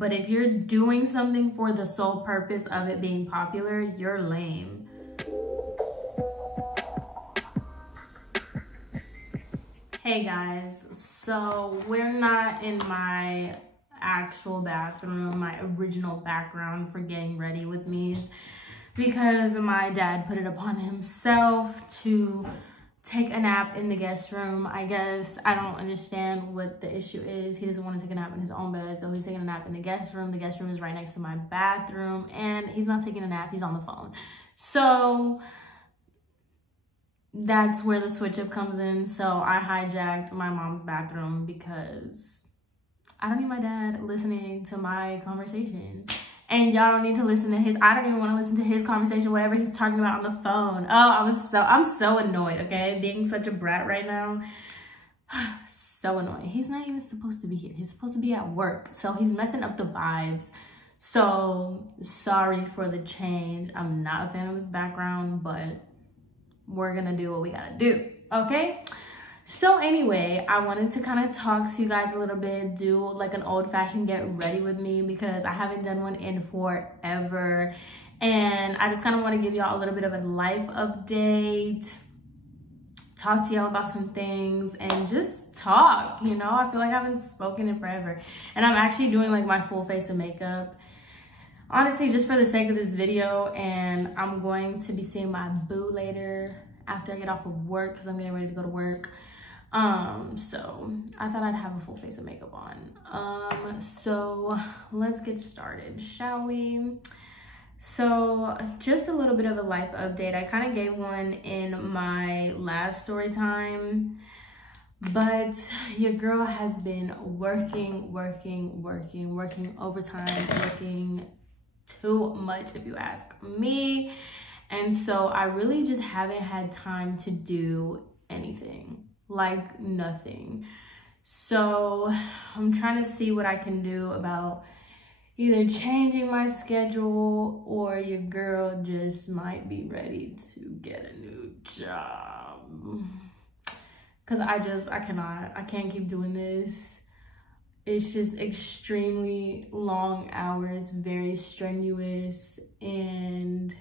But if you're doing something for the sole purpose of it being popular, you're lame. Hey guys, so we're not in my actual bathroom, my original background for getting ready with me's, because my dad put it upon himself to take a nap in the guest room. I guess I don't understand what the issue is. He doesn't want to take a nap in his own bed, so he's taking a nap in the guest room. The guest room is right next to my bathroom, and he's not taking a nap, he's on the phone. So that's where the switch up comes in. So I hijacked my mom's bathroom because I don't need my dad listening to my conversation. And y'all don't need to listen to his, I don't even want to listen to his conversation, whatever he's talking about on the phone. Oh, I'm so annoyed, okay? Being such a brat right now. So annoying. He's not even supposed to be here. He's supposed to be at work. So he's messing up the vibes. So sorry for the change. I'm not a fan of his background, but we're gonna do what we gotta do, okay? So anyway, I wanted to kind of talk to you guys a little bit, do like an old-fashioned get ready with me, because I haven't done one in forever. And I just kind of want to give y'all a little bit of a life update, talk to y'all about some things, and just talk, you know? I feel like I haven't spoken in forever. And I'm actually doing like my full face of makeup, honestly, just for the sake of this video. And I'm going to be seeing my boo later after I get off of work, because I'm getting ready to go to work. So I thought I'd have a full face of makeup on. So let's get started, shall we? So just a little bit of a life update. I kind of gave one in my last story time, but your girl has been working overtime, working too much if you ask me. And so I really just haven't had time to do anything, like nothing. So I'm trying to see what I can do about either changing my schedule, or your girl just might be ready to get a new job. Cause I can't keep doing this. It's just extremely long hours, very strenuous, and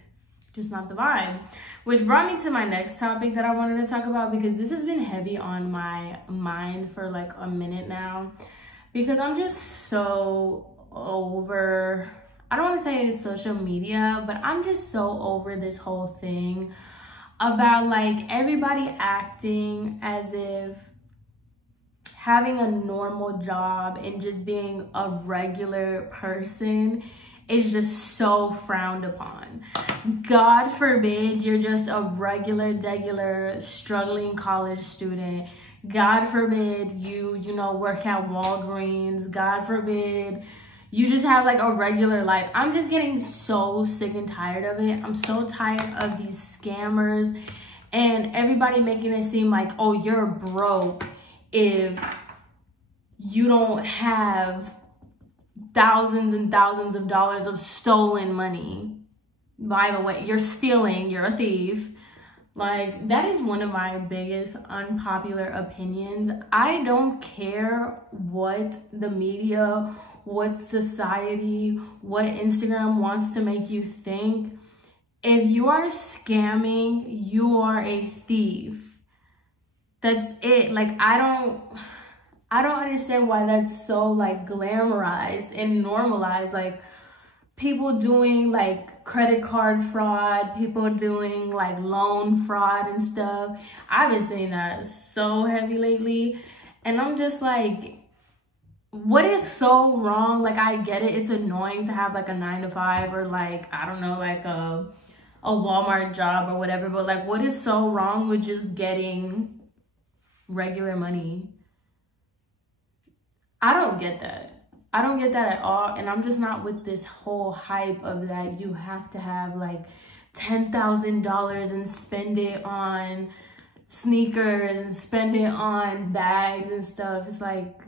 just not the vibe. Which brought me to my next topic that I wanted to talk about, because this has been heavy on my mind for like a minute now, because I'm just so over, I don't want to say it's social media, but I'm just so over this whole thing about like everybody acting as if having a normal job and just being a regular person is just so frowned upon. God forbid you're just a regular, struggling college student. God forbid you know, work at Walgreens. God forbid you just have like a regular life. I'm just getting so sick and tired of it. I'm so tired of these scammers and everybody making it seem like, oh, you're broke if you don't have thousands and thousands of dollars of stolen money. By the way, you're stealing, you're a thief. Like, that is one of my biggest unpopular opinions. I don't care what the media, what society, what Instagram wants to make you think. If you are scamming, you are a thief. That's it. Like, I don't understand why that's so like glamorized and normalized. Like, people doing like credit card fraud, people doing like loan fraud and stuff. I've been seeing that so heavy lately, and I'm just like, what is so wrong? Like, I get it, it's annoying to have like a 9-to-5 or like, I don't know, like a Walmart job or whatever, but like, what is so wrong with just getting regular money? I don't get that. I don't get that at all. And I'm just not with this whole hype of that you have to have like $10,000 and spend it on sneakers and spend it on bags and stuff. It's like,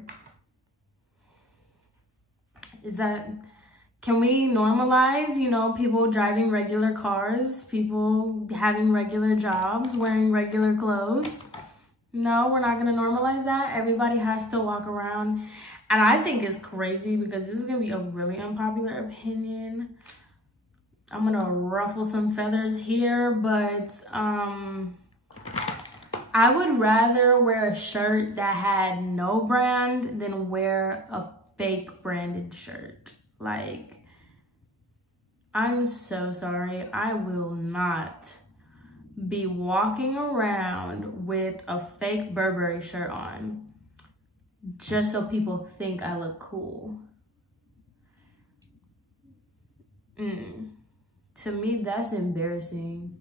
can we normalize, you know, people driving regular cars, people having regular jobs, wearing regular clothes? No, we're not gonna normalize that. Everybody has to walk around And I think it's crazy because this is gonna be a really unpopular opinion. I'm gonna ruffle some feathers here, but I would rather wear a shirt that had no brand than wear a fake branded shirt. Like, I'm so sorry. I will not be walking around with a fake Burberry shirt on just so people think I look cool. To me, that's embarrassing.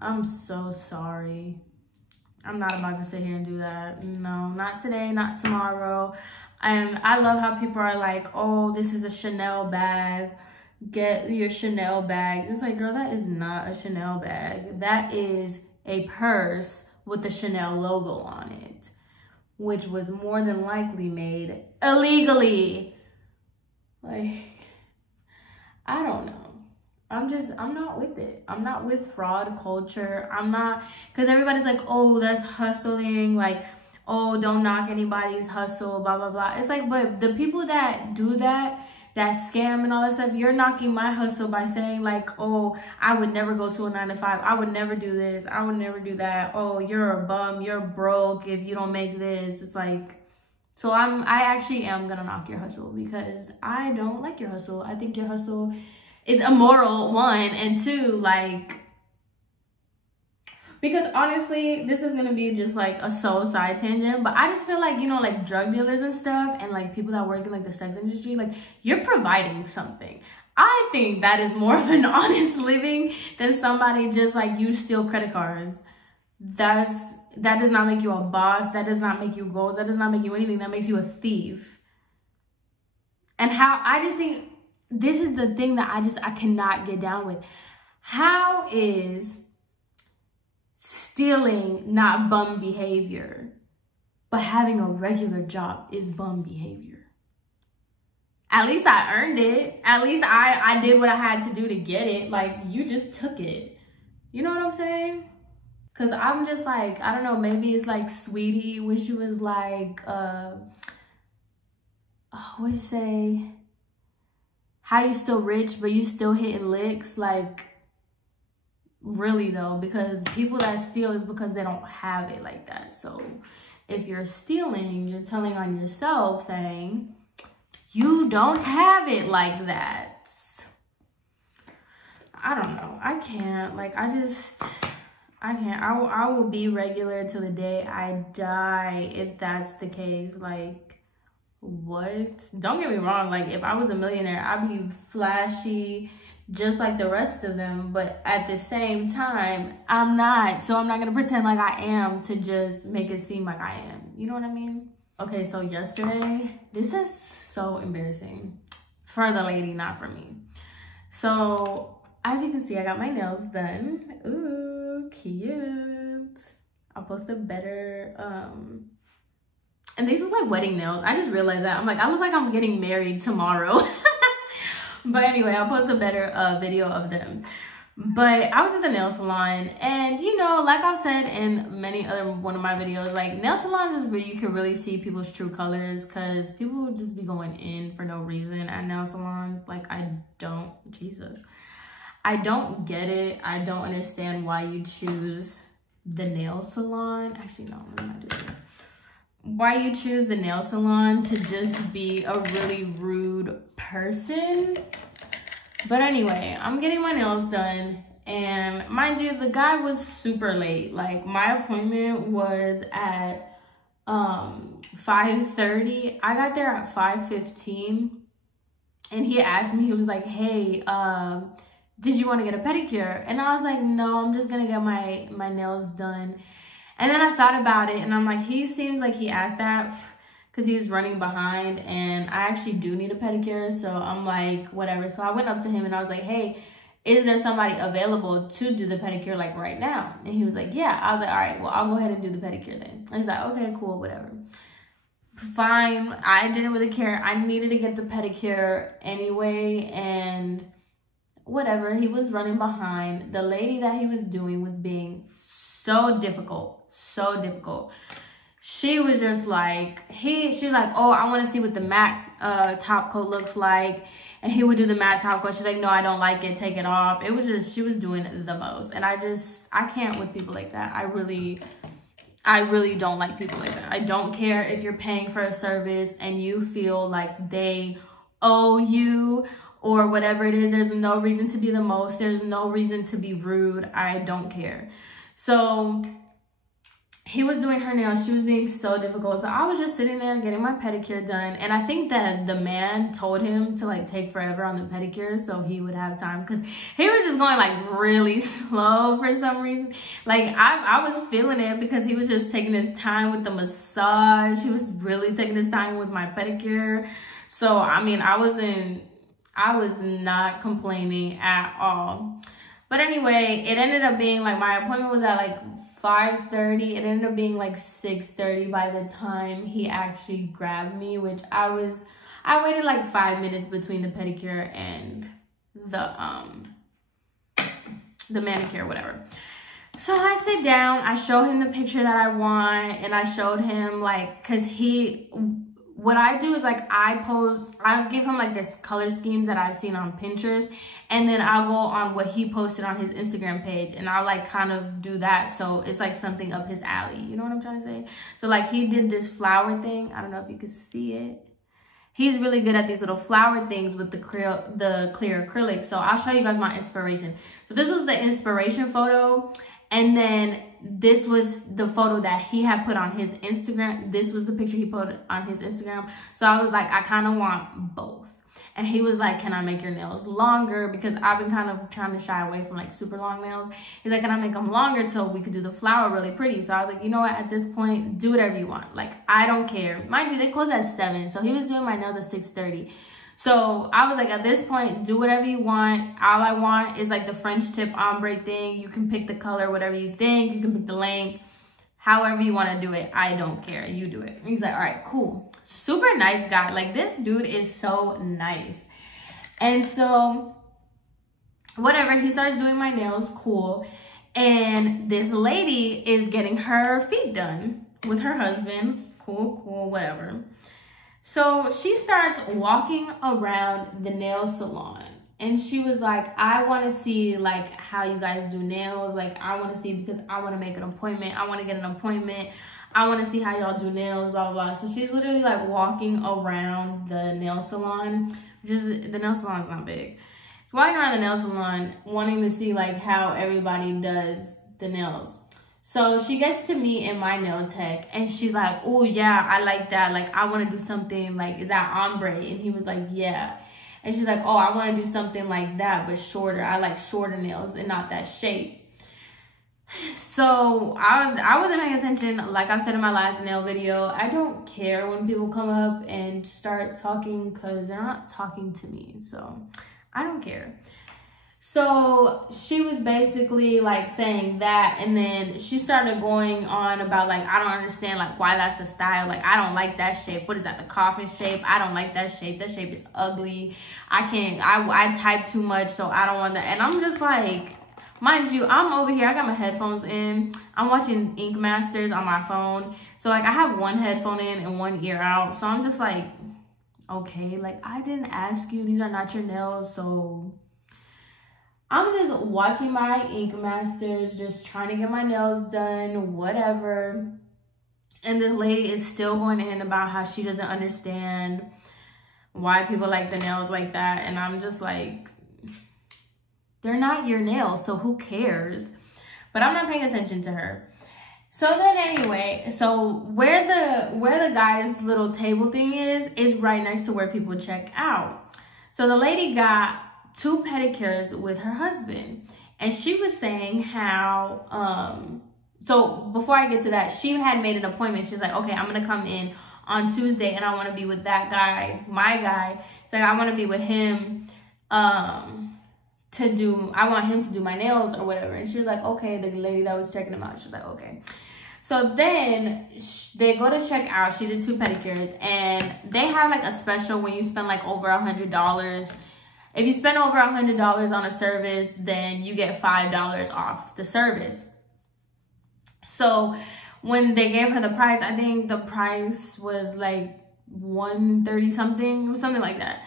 I'm so sorry. I'm not about to sit here and do that. No, not today, not tomorrow. I love how people are like, oh, this is a Chanel bag. Get your Chanel bag. It's like, girl, that is not a Chanel bag. That is a purse with the Chanel logo on it, which was more than likely made illegally. Like, I don't know. I'm not with it. I'm not with fraud culture. I'm not, because everybody's like, oh, that's hustling. Like, oh, don't knock anybody's hustle, blah, blah, blah. It's like, but the people that do that scam and all that stuff, you're knocking my hustle by saying like, oh, I would never go to a 9-to-5. I would never do this. I would never do that. Oh, you're a bum. You're broke if you don't make this. It's like, so I actually am gonna knock your hustle because I don't like your hustle. I think your hustle is immoral, one, and two, like, because honestly, this is gonna be just like a soul side tangent, but I just feel like, you know, like drug dealers and stuff and like people that work in like the sex industry, like, you're providing something. I think that is more of an honest living than somebody just like, you steal credit cards. That does not make you a boss. That does not make you goals. That does not make you anything. That makes you a thief. And how I just think this is the thing that I cannot get down with. How is stealing not bum behavior, but having a regular job is bum behavior? At least I earned it. At least I did what I had to do to get it. Like, you just took it. You know what I'm saying? Because I'm just like, I don't know, maybe it's like Sweetie when she was like, what'd you say? How you still rich, but you still hitting licks? Like, really though, because people that steal is because they don't have it like that. So if you're stealing, you're telling on yourself saying, you don't have it like that. I don't know. I can't. Like, I can't. I will be regular till the day I die if that's the case. Like, what? Don't get me wrong. Like, if I was a millionaire, I'd be flashy just like the rest of them. But at the same time, I'm not. So I'm not going to pretend like I am to just make it seem like I am. You know what I mean? Okay, so yesterday, this is so embarrassing for the lady, not for me. So as you can see, I got my nails done. Ooh, cute. I'll post a better, and these look like wedding nails. I just realized that. I'm like, I look like I'm getting married tomorrow. But anyway, I'll post a better video of them. But I was at the nail salon, and you know, like I've said in many other one of my videos, like, nail salons is where you can really see people's true colors, because people would just be going in for no reason at nail salons. Like, I don't get it. I don't understand why you choose the nail salon. Actually, no, let me not do that. Why you choose the nail salon to just be a really rude person. But anyway, I'm getting my nails done, and mind you, the guy was super late. Like, my appointment was at 5:30. I got there at 5:15, and he asked me, he was like, hey, did you want to get a pedicure? And I was like, no, I'm just gonna get my nails done. And then I thought about it, and I'm like, he seems like he asked that because he was running behind, and I actually do need a pedicure. So I'm like, whatever. So I went up to him and I was like, hey, is there somebody available to do the pedicure like right now? And he was like, yeah. I was like, all right, well, I'll go ahead and do the pedicure then. And he's like, okay, cool, whatever. Fine. I didn't really care. I needed to get the pedicure anyway, and whatever. He was running behind. The lady that he was doing was being so difficult. she was just like, she's like, oh, I want to see what the matte top coat looks like. And he would do the matte top coat. She's like, no, I don't like it. Take it off. It was just, she was doing the most. And I can't with people like that. I really don't like people like that. I don't care if you're paying for a service and you feel like they owe you or whatever it is. There's no reason to be the most. There's no reason to be rude. I don't care. So he was doing her nails. She was being so difficult. So I was just sitting there getting my pedicure done. And I think that the man told him to like take forever on the pedicure so he would have time, because he was just going like really slow for some reason. Like I was feeling it because he was just taking his time with the massage. He was really taking his time with my pedicure. So I mean, I was not complaining at all. But anyway, it ended up being like, my appointment was at like 5:30. It ended up being like 6:30 by the time he actually grabbed me, which I waited like 5 minutes between the pedicure and the manicure, whatever. So I sit down, I show him the picture that I want, and I showed him like, cause what I do is like, I'll give him like this color schemes that I've seen on Pinterest, and then I'll go on what he posted on his Instagram page, and I'll like kind of do that. So it's like something up his alley. You know what I'm trying to say? So like he did this flower thing. I don't know if you can see it. He's really good at these little flower things with the clear acrylic. So I'll show you guys my inspiration. So this was the inspiration photo. And then this was the photo that he had put on his Instagram. This was the picture he put on his Instagram. So I was like, I kind of want both. And he was like, can I make your nails longer? Because I've been kind of trying to shy away from like super long nails. He's like, can I make them longer till we could do the flower really pretty? So I was like, you know what? At this point, do whatever you want. Like, I don't care. Mind you, they close at 7. So he was doing my nails at 6:30. So I was like, at this point, do whatever you want. All I want is like the French tip ombre thing. You can pick the color, whatever you think. You can pick the length, however you want to do it. I don't care. You do it. And he's like, all right, cool. Super nice guy. Like, this dude is so nice. And so whatever, he starts doing my nails, cool. And this lady is getting her feet done with her husband. Cool, whatever. So she starts walking around the nail salon, and she was like, I want to see like how you guys do nails. Like, I want to see, because I want to make an appointment. I want to get an appointment. I want to see how y'all do nails, blah, blah, blah. So she's literally like walking around the nail salon, which is, the nail salon is not big. She's walking around the nail salon wanting to see like how everybody does the nails. So she gets to me in my nail tech, and she's like, oh yeah, I like that. Like, I want to do something like, is that ombre? And he was like, yeah. And she's like, oh, I want to do something like that, but shorter. I like shorter nails and not that shape. So I wasn't paying attention. Like I said in my last nail video, I don't care when people come up and start talking, because they're not talking to me. So I don't care. So she was basically like saying that, and then she started going on about like, I don't understand like why that's the style. Like, I don't like that shape. What is that, the coffin shape? I don't like that shape. That shape is ugly. I type too much, so I don't want that. And I'm just like, mind you, I'm over here, I got my headphones in. I'm watching Ink Masters on my phone. So like, I have one headphone in and one ear out. So I'm just like, okay, like, I didn't ask you. These are not your nails, so I'm just watching my Ink Masters, just trying to get my nails done, whatever. And this lady is still going in about how she doesn't understand why people like the nails like that. And I'm just like, they're not your nails, so who cares? But I'm not paying attention to her. So then anyway, so where the guy's little table thing is right next to where people check out. So the lady got 2 pedicures with her husband, and she was saying how so before I get to that, she had made an appointment. She's like, okay, I'm gonna come in on Tuesday, and I want to be with that guy, my guy. She's like, I want to be with him I want him to do my nails or whatever. And she was like, okay. The lady that was checking him out, she's like, okay. So then they go to check out. She did 2 pedicures, and they have like a special when you spend like over $100. If you spend over $100 on a service, then you get $5 off the service. So when they gave her the price, I think the price was like $130 something, something like that.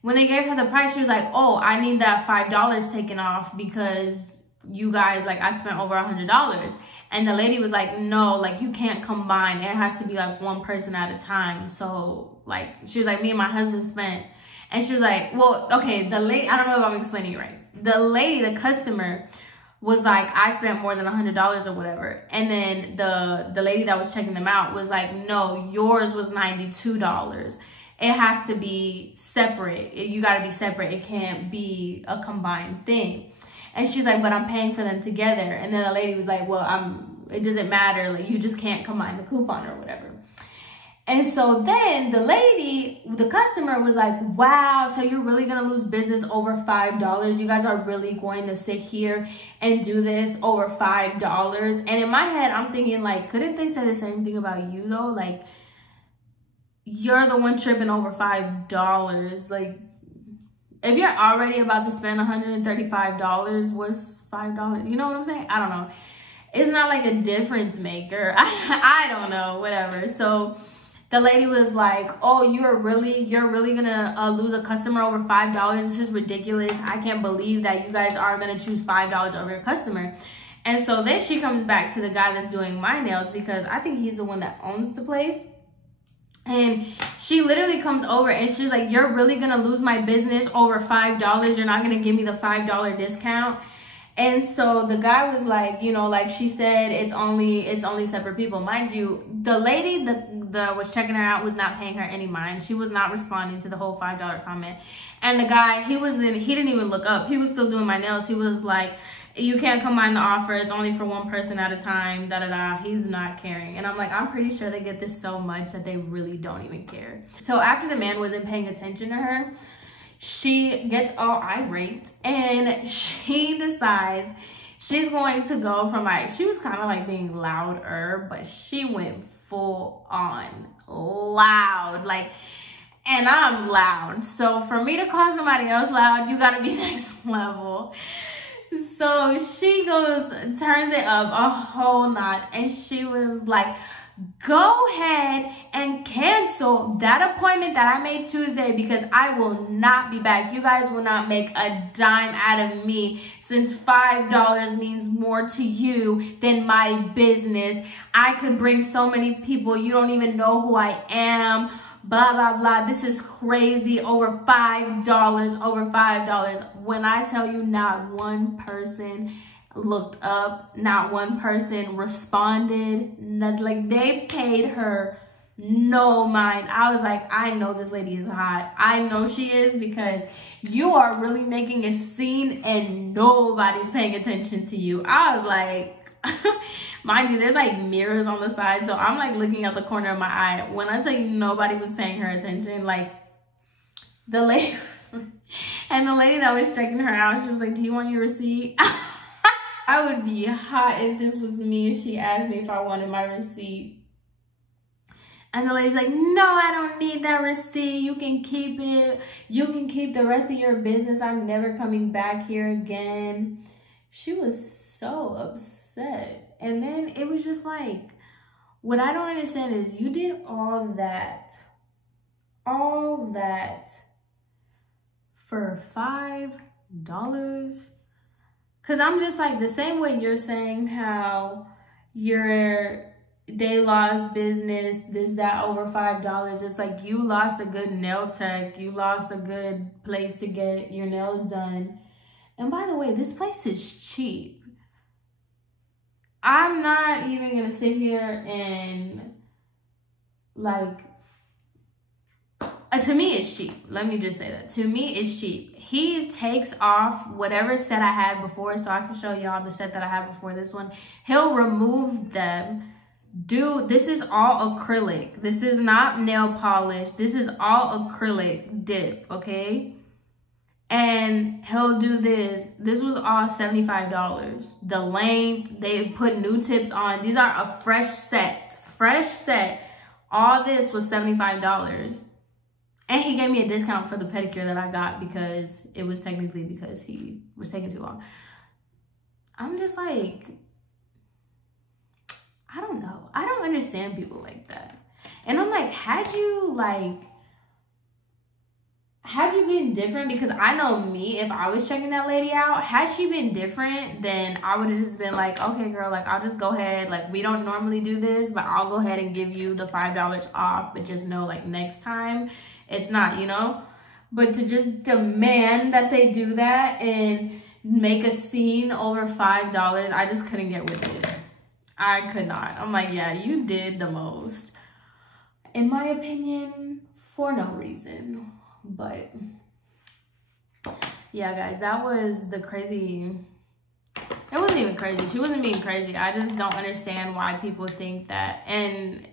When they gave her the price, she was like, oh, I need that $5 taken off because you guys, like, I spent over $100. And the lady was like, no, like, you can't combine. It has to be like one person at a time. So, like, she was like, me and my husband spent. And she was like, well, okay, the lady, I don't know if I'm explaining it right. The lady, the customer, was like, I spent more than $100 or whatever. And then the lady that was checking them out was like, no, yours was $92. It has to be separate. You got to be separate. It can't be a combined thing. And she's like, but I'm paying for them together. And then the lady was like, well, it doesn't matter. Like, you just can't combine the coupon or whatever. And so then the lady, the customer was like, wow, so you're really going to lose business over $5? You guys are really going to sit here and do this over $5? And in my head, I'm thinking, like, couldn't they say the same thing about you, though? Like, you're the one tripping over $5. Like, if you're already about to spend $135, what's $5? You know what I'm saying? I don't know. It's not like a difference maker. I don't know, whatever. So the lady was like, oh, you're really gonna lose a customer over $5? This is ridiculous. I can't believe that you guys are gonna choose $5 over your customer. And so then she comes back to the guy that's doing my nails, because I think he's the one that owns the place. And she literally comes over and she's like, you're really gonna lose my business over $5? You're not gonna give me the $5 discount? And so the guy was like, you know, like she said, it's only separate people. Mind you, the lady that was checking her out was not paying her any mind. She was not responding to the whole $5 comment. And the guy, he didn't even look up. He was still doing my nails. He was like, you can't combine the offer. It's only for one person at a time, da-da-da. He's not caring. And I'm like, I'm pretty sure they get this so much that they really don't even care. So after the man wasn't paying attention to her, she gets all irate and she decides she's going to go from, like, she was kind of like being louder, but she went full on loud, like, and I'm loud. So for me to call somebody else loud, you gotta be next level. So she turns it up a whole notch, and she was like, go ahead and cancel that appointment that I made Tuesday, because I will not be back. You guys will not make a dime out of me, since $5 means more to you than my business. I could bring so many people. You don't even know who I am. Blah, blah, blah. This is crazy. Over $5, over $5. When I tell you, not one person looked up, not one person responded. Like, they paid her no mind. I was like, I know this lady is hot. I know she is, because you are really making a scene and nobody's paying attention to you. I was like, mind you, there's like mirrors on the side, so I'm like looking at the corner of my eye. When I tell you nobody was paying her attention, like, the lady and the lady that was checking her out, she was like, do you want your receipt? I would be hot if this was me and she asked me if I wanted my receipt. And the lady's like, no, I don't need that receipt. You can keep it. You can keep the rest of your business. I'm never coming back here again. She was so upset. And then it was just like, what I don't understand is, you did all that for $5? Because I'm just like, the same way you're saying how they lost business, this, that, over $5. It's like, you lost a good nail tech. You lost a good place to get your nails done. And by the way, this place is cheap. I'm not even going to sit here and, like, to me, it's cheap. Let me just say that. To me, it's cheap. He takes off whatever set I had before, so I can show y'all the set that I had before this one. He'll remove them. Dude, this is all acrylic. This is not nail polish. This is all acrylic dip, okay? And he'll do this. This was all $75. The length, they put new tips on. These are a fresh set. Fresh set. All this was $75. And he gave me a discount for the pedicure that I got, because it was technically because he was taking too long. I'm just like, I don't know. I don't understand people like that. And I'm like, had you been different, because I know me, if I was checking that lady out, had she been different, then I would have just been like, okay girl, like I'll just go ahead, like we don't normally do this, but I'll go ahead and give you the $5 off, but just know like next time it's not, you know. But to just demand that they do that and make a scene over $5, I just couldn't get with it. I could not. I'm like, yeah, you did the most, in my opinion, for no reason. But yeah, guys, that was the crazy. It wasn't even crazy. She wasn't being crazy. I just don't understand why people think that. And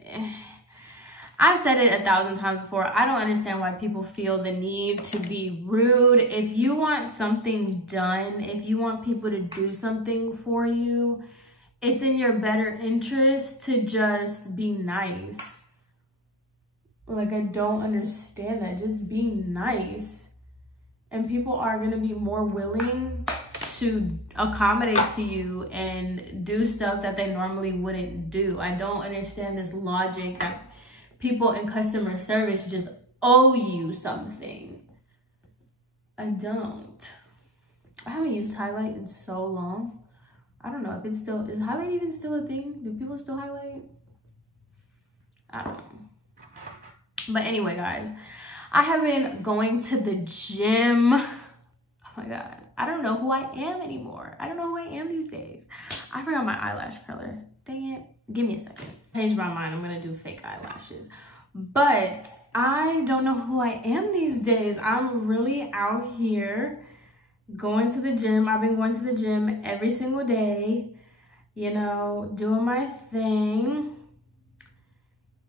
I've said it 1,000 times before. I don't understand why people feel the need to be rude. If you want something done, if you want people to do something for you, it's in your better interest to just be nice. Like, I don't understand that. Just be nice. And people are going to be more willing to accommodate to you and do stuff that they normally wouldn't do. I don't understand this logic that people in customer service just owe you something. I don't. I haven't used highlight in so long. I don't know if it's still, is highlight even still a thing? Do people still highlight? I don't know. But anyway, guys, I have been going to the gym. Oh my God. I don't know who I am anymore. I don't know who I am these days. I forgot my eyelash color. Dang it. Give me a second. Change my mind. I'm going to do fake eyelashes. But I don't know who I am these days. I'm really out here going to the gym. I've been going to the gym every single day, you know, doing my thing.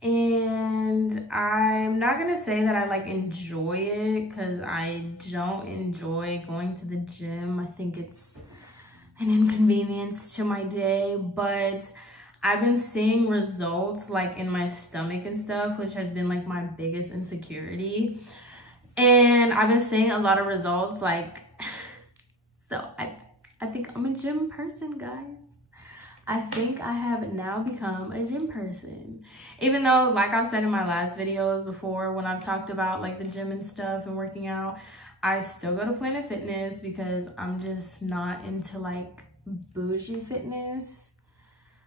And I'm not gonna say that I like enjoy it, because I don't enjoy going to the gym. I think it's an inconvenience to my day, but I've been seeing results like in my stomach and stuff, which has been like my biggest insecurity. And I've been seeing a lot of results, like, so I think I'm a gym person, guys. I think I have now become a gym person. Even though, like I've said in my last videos before, when I've talked about like the gym and stuff and working out, I still go to Planet Fitness because I'm just not into like bougie fitness,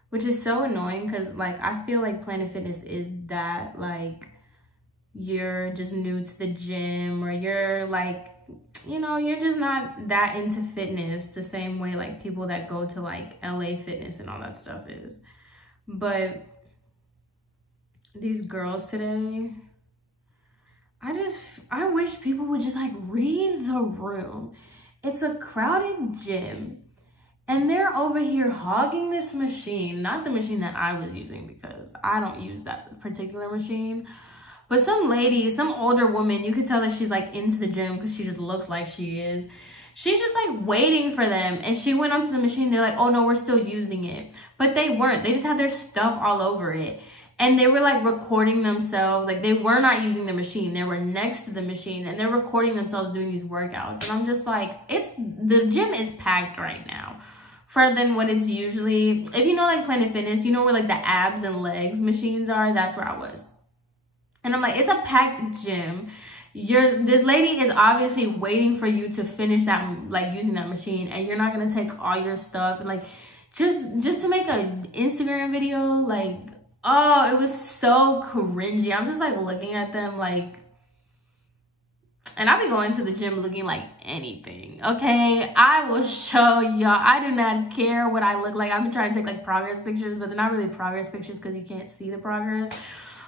which is so annoying because like I feel like Planet Fitness is that, like, you're just new to the gym, or you're like, you know, you're just not that into fitness the same way like people that go to like LA Fitness and all that stuff is. But these girls today, I wish people would just like read the room. It's a crowded gym and they're over here hogging this machine, not the machine that I was using because I don't use that particular machine. But some lady, some older woman, you could tell that she's like into the gym because she just looks like she is. She's just like waiting for them. And she went onto the machine. They're like, oh no, we're still using it. But they weren't. They just had their stuff all over it. And they were like recording themselves. Like they were not using the machine. They were next to the machine and they're recording themselves doing these workouts. And I'm just like, the gym is packed right now. Further than what it's usually. If you know like Planet Fitness, you know where like the abs and legs machines are? That's where I was. And I'm like, it's a packed gym. This lady is obviously waiting for you to finish that, like using that machine, and you're not gonna take all your stuff and like just to make an Instagram video. Like, oh, it was so cringy. I'm just like looking at them like, and I've been going to the gym looking like anything, okay? I will show y'all. I do not care what I look like. I've been trying to take like progress pictures, but they're not really progress pictures because you can't see the progress.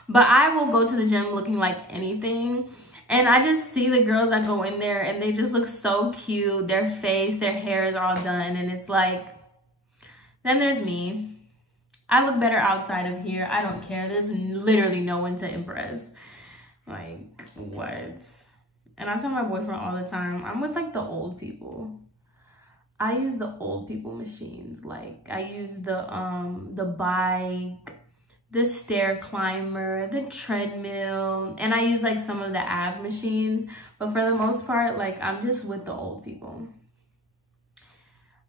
But I will go to the gym looking like anything. And I just see the girls that go in there and they just look so cute. Their face, their hair is all done. And it's like, then there's me. I look better outside of here. I don't care. There's literally no one to impress. Like, what? And I tell my boyfriend all the time, I'm with like the old people. I use the old people machines. Like I use the bike, the stair climber, the treadmill, and I use like some of the ab machines, but for the most part, like I'm just with the old people.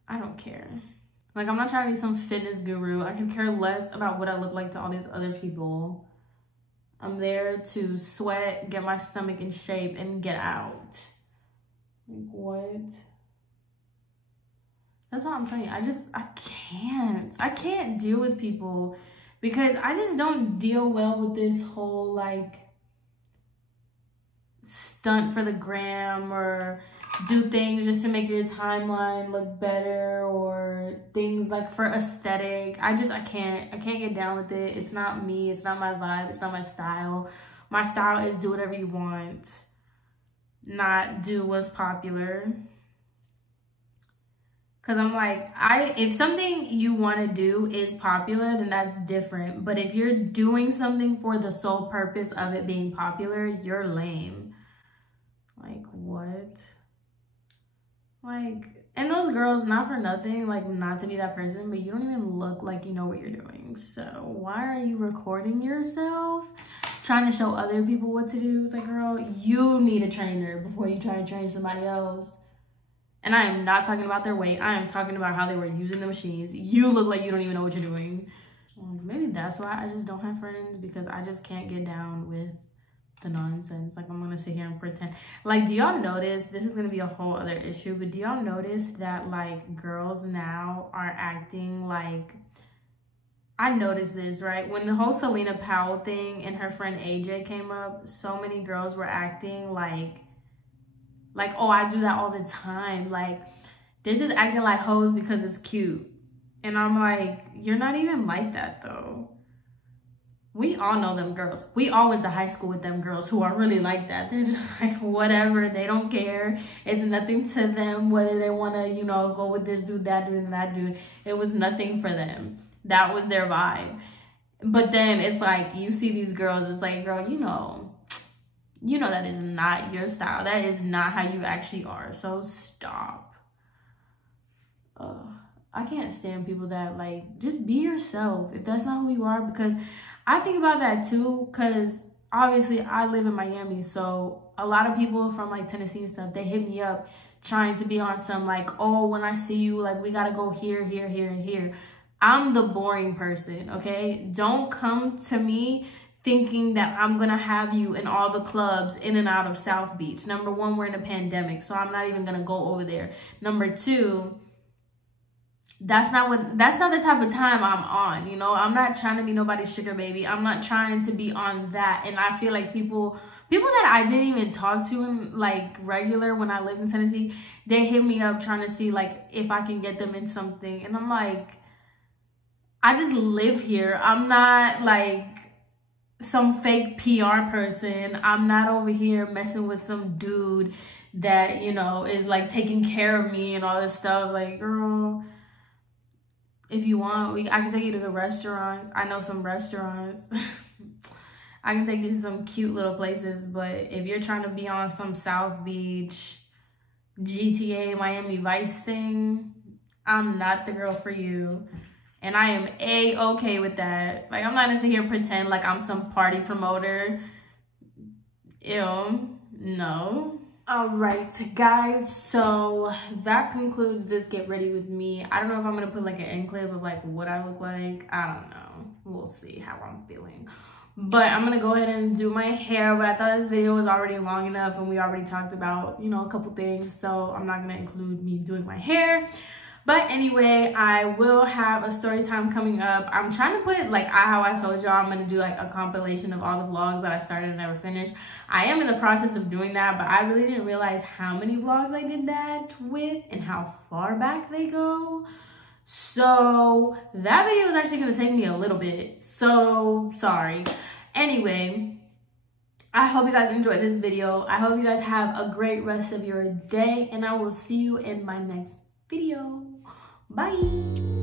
I don't care. Like, I'm not trying to be some fitness guru. I can care less about what I look like to all these other people. I'm there to sweat, get my stomach in shape, and get out. Like, what? That's what I'm telling you. I can't deal with people because I just don't deal well with this whole, like, stunt for the gram or do things just to make your timeline look better or things like for aesthetic. I can't get down with it. It's not me. It's not my vibe. It's not my style. My style is do whatever you want, not do what's popular. Because I'm like, if something you want to do is popular, then that's different. But if you're doing something for the sole purpose of it being popular, you're lame. Like, what? Like, and those girls, not for nothing, like, not to be that person, but you don't even look like you know what you're doing. So why are you recording yourself, trying to show other people what to do? It's like, girl, you need a trainer before you try to train somebody else. And I am not talking about their weight. I am talking about how they were using the machines. You look like you don't even know what you're doing. Maybe that's why I just don't have friends, because I just can't get down with the nonsense. Like, I'm gonna sit here and pretend. Like, do y'all notice, this is gonna be a whole other issue, but do y'all notice that, like, girls now are acting like, I noticed this, right? When the whole Selena Powell thing and her friend AJ came up, so many girls were acting like, oh, I do that all the time. Like, they're just acting like hoes because it's cute. And I'm like, you're not even like that, though. We all know them girls. We all went to high school with them girls who are really like that. They're just like, whatever. They don't care. It's nothing to them whether they want to, you know, go with this dude, that dude, and that dude. It was nothing for them. That was their vibe. But then it's like, you see these girls, it's like, girl, you know that is not your style. That is not how you actually are. So stop. I can't stand people that, like, just be yourself if that's not who you are. Because I think about that too, because obviously I live in Miami. So a lot of people from, like, Tennessee and stuff, they hit me up trying to be on some, like, oh, when I see you, like, we got to go here, here, here, and here. I'm the boring person, okay? Don't come to me thinking that I'm gonna have you in all the clubs in and out of South Beach. Number one, we're in a pandemic, so I'm not even gonna go over there. Number two, that's not the type of time I'm on, you know? I'm not trying to be nobody's sugar baby. I'm not trying to be on that. And I feel like people that I didn't even talk to in, like, regular when I lived in Tennessee, they hit me up trying to see, like, if I can get them in something. And I'm like, I just live here. I'm not, like, some fake PR person. I'm not over here messing with some dude that, you know, is, like, taking care of me and all this stuff. Like, girl, if you want, I can take you to the restaurants. I know some restaurants. I can take you to some cute little places. But if you're trying to be on some South Beach, GTA, Miami Vice thing, I'm not the girl for you. And I am A-okay with that. Like, I'm not gonna sit here and pretend like I'm some party promoter. Ew, no. All right, guys, so that concludes this Get Ready With Me. I don't know if I'm gonna put, like, an end clip of, like, what I look like. I don't know. We'll see how I'm feeling. But I'm gonna go ahead and do my hair. But I thought this video was already long enough and we already talked about, you know, a couple things. So I'm not gonna include me doing my hair. But anyway, I will have a story time coming up. I'm trying to put, like, how I told y'all, I'm going to do, like, a compilation of all the vlogs that I started and never finished. I am in the process of doing that, but I really didn't realize how many vlogs I did that with and how far back they go. So that video is actually going to take me a little bit. So sorry. Anyway, I hope you guys enjoyed this video. I hope you guys have a great rest of your day, and I will see you in my next video. Bye.